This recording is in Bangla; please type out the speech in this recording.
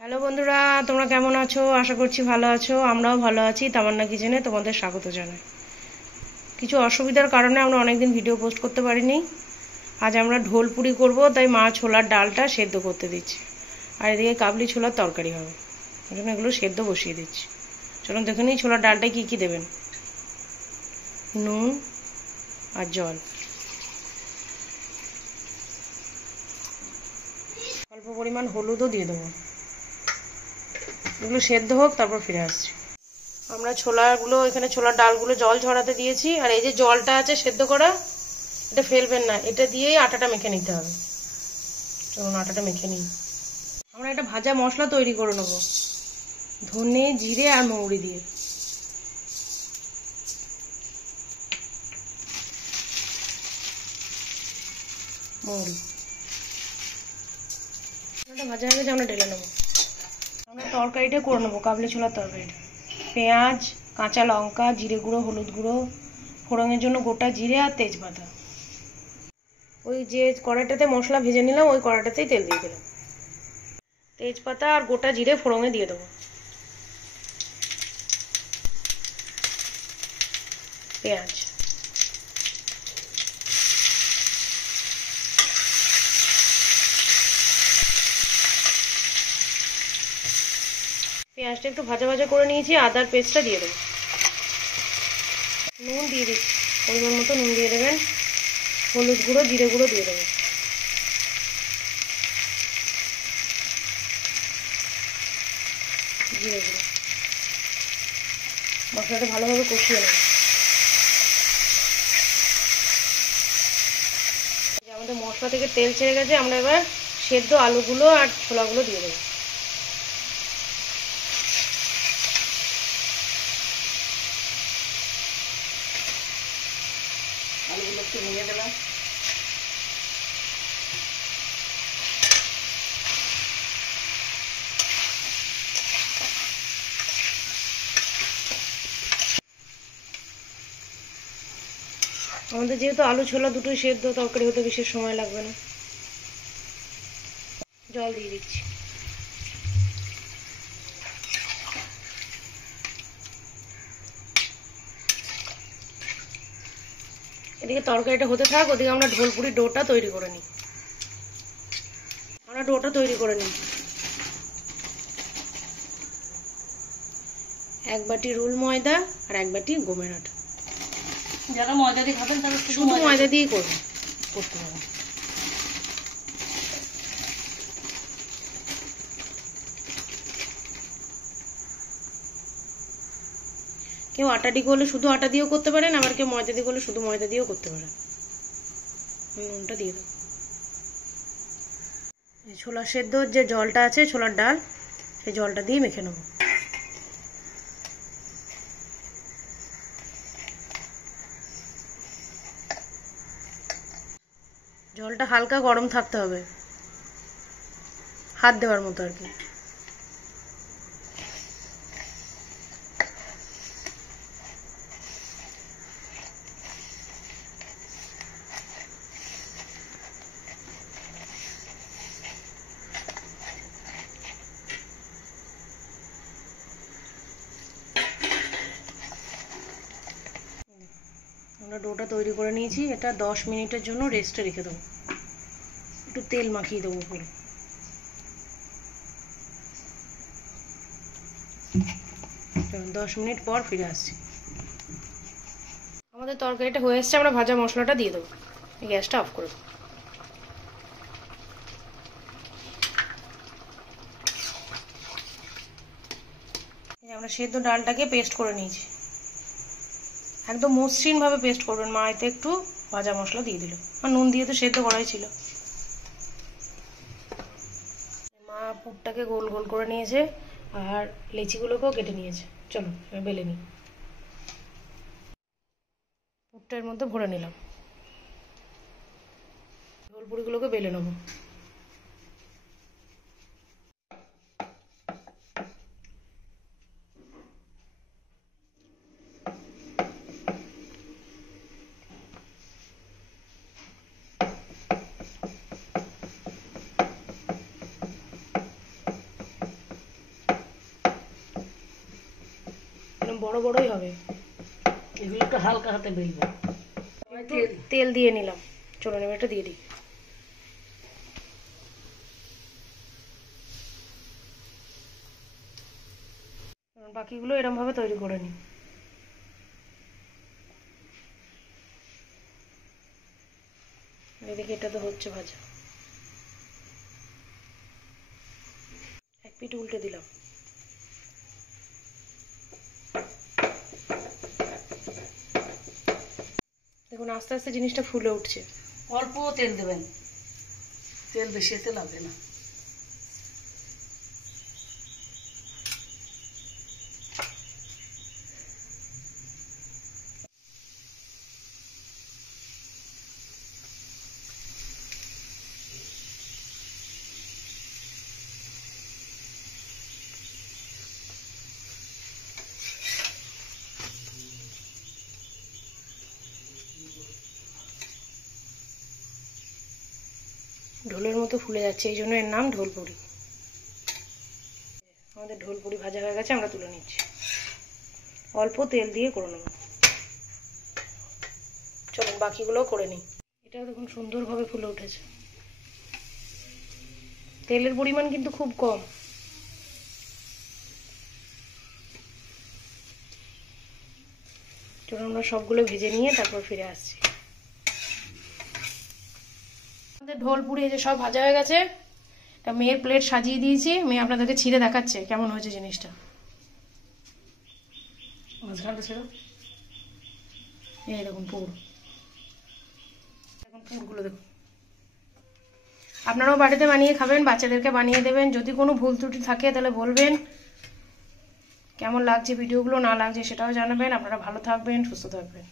হ্যালো বন্ধুরা, তোমরা কেমন আছো? আশা করছি ভালো আছো। আমরাও ভালো আছি। তামান্না কিচেনে তোমাদের স্বাগত জানাই। কিছু অসুবিধার কারণে আমরা অনেকদিন ভিডিও পোস্ট করতে পারিনি। আজ আমরা ঢোলপুরি করব, তাই মা ছোলার ডালটা সেদ্ধ করতে দিচ্ছি। আর এদিকে কাবলি ছোলার তরকারি হবে, ওই জন্য এগুলো সেদ্ধ বসিয়ে দিচ্ছি। চলুন দেখে নিই ছোলার ডালটায় কী কী দেবেন। নুন আর জল, অল্প পরিমাণ হলুদও দিয়ে দেবো। এগুলো সেদ্ধ হোক, তারপর ফিরে আসছি। আমরা এখানে ছোলার ডালগুলো জল ঝরাতে দিয়েছি। আর এই যে জলটা আছে সেদ্ধ করা, এটা ফেলবেন না, এটা দিয়েই আটাটা মেখে নিতে হবে। চলুন আটাটা মেখে নিই। আমরা একটা ভাজা মশলা তৈরি করে নেব, ধনে, জিরে আর মৌরি দিয়ে। মৌরি ভাজা হয়ে গেছে, আমরা ঢেলে নেবো। আমরা তরকারিটা করে নেবো, কাবলি ছোলার তরকারিটা। পেঁয়াজ, কাঁচা লঙ্কা, জিরে গুঁড়ো, হলুদ গুঁড়ো, ফোড়নের জন্য গোটা জিরে আর তেজপাতা। ওই যে কড়াইটাতে মশলা ভেজে নিলাম, ওই কড়াইটাতেই তেল দিয়ে দিলাম। তেজপাতা আর গোটা জিরে ফোড়নে দিয়ে দেবো। পেঁয়াজ, পেঁয়াজটা একটু ভাজা ভাজা করে নিয়েছি। আদার পেস্টটা দিয়ে দেবো। নুন দিয়ে দিচ্ছি, পরিমাণ মতো নুন দিয়ে দেবেন। হলুদ গুঁড়ো, জিরে গুঁড়ো দিয়ে দেবেন। জিরে গুঁড়ো, মশলাটা ভালোভাবে কষিয়ে নেব। আমাদের মশলা থেকে তেল ছেড়ে গেছে, আমরা এবার সেদ্ধ আলুগুলো আর ছোলাগুলো দিয়ে দেবো। আলুগুলো একটু ভেঙে দিলাম। আমাদের যেহেতু আলু ছোলা দুটোই সেদ্ধ, তরকারি হতে বিশেষ সময় লাগবে না। জল দিয়ে দিচ্ছি। এদিকে তরকারিটা হতে থাক, ওদিকে আমরা ঢোলপুরির ডোটা তৈরি করে নিই। আমরা ডোটা তৈরি করে নিই। 1 বাটি রুল ময়দা আর 1 বাটি গমের আটা। যারা ময়দা দিয়ে খাবেন তারা শুধু ময়দা দিয়েই করতে পারেন। কেউ আটা দিয়ে করলে শুধু আটা দিয়েও করতে পারেন, আবার কেউ ময়দা দিয়ে করলে শুধু ময়দা দিয়েও করতে পারেন। নুনটা দিয়ে দেবো। ছোলা সেদ্ধ যে জলটা আছে, ছোলার ডাল, সেই জলটা দিয়ে মেখে নেব। জলটা হালকা গরম থাকতে হবে, হাত দেওয়ার মতো আর কি। আমরা ডোটা তৈরি করে নিয়েছি। এটা 10 মিনিটের জন্য রেস্টে রেখে দেবো। একটু তেল মাখিয়ে দেবো উপরে। 10 মিনিট পর ফিরে আসছি। আমাদের তরকারিটা হয়ে এসছে, আমরা ভাজা মশলাটা দিয়ে দেবো। গ্যাসটা অফ করে দেবো। আমরা সেদ্ধ ডালটাকে পেস্ট করে নিয়েছি, একদম মসৃণ ভাবে পেস্ট করবেন। মা এতে একটু ভাজা মশলা দিয়ে দিল, আর নুন দিয়ে তো সেদ্ধ করাই ছিল। মা পুরটাকে গোল গোল করে নিয়েছে, আর লেচিগুলোকেও কেটে নিয়েছে। চলো বেলে নিই। পুরটার মধ্যে ভরে নিলাম, ঝোলপুরিগুলোকে বেলে নেবো। বড় বড়ই হবে। এগুলো একটু হালকা হাতে বেলবো। তেল দিয়ে নিলাম, চলুন এবার এটা দিয়ে দিই। বাকিগুলো এরকম ভাবে তৈরি করে নিই। এদিকে এটা তো হচ্ছে ভাজা, এক পিঠ উল্টে দিলাম। দেখুন আস্তে আস্তে জিনিসটা ফুলে উঠছে। অল্প তেল দেবেন, তেল বেশি এতে লাগবে না। ঢোলের মতো ফুলে যাচ্ছে, এই জন্য এর নাম ঢোলপুরি। আমাদের ঢোলপুরি ভাজা হয়ে গেছে, আমরা তুলে নিচ্ছি। অল্প তেল দিয়ে করে নেব। চলুন বাকিগুলোও করে নিই। এটাও দেখুন সুন্দরভাবে ফুলে উঠেছে। তেলের পরিমাণ কিন্তু খুব কম। চলুন আমরা সবগুলো ভেজে নিয়ে তারপর ফিরে আসছি। আমাদের ঢোলপুরি এই যে সব ভাজা হয়ে গেছে। একটা মেয়ের প্লেট সাজিয়ে দিয়েছি, মেয়ে আপনাদেরকে ছিঁড়ে দেখাচ্ছে কেমন হয়েছে জিনিসটা। মাঝখানটা ছিল, এই দেখুন পুর, এখন পুরগুলো দেখুন। আপনারাও বাড়িতে বানিয়ে খাবেন, বাচ্চাদেরকে বানিয়ে দেবেন। যদি কোনো ভুল ত্রুটি থাকে তাহলে বলবেন। কেমন লাগছে ভিডিওগুলো, না লাগছে সেটাও জানাবেন। আপনারা ভালো থাকবেন, সুস্থ থাকবেন।